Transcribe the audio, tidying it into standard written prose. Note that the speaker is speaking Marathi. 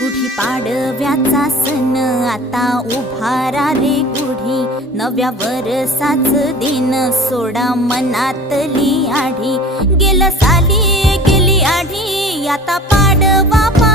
गुढी पाडव्याचा सण आता उभारा रे गुढी, नव्या वरसाच दिन सोडा मनातली आढी। गेलं साली गेली आढी, आता पाडवा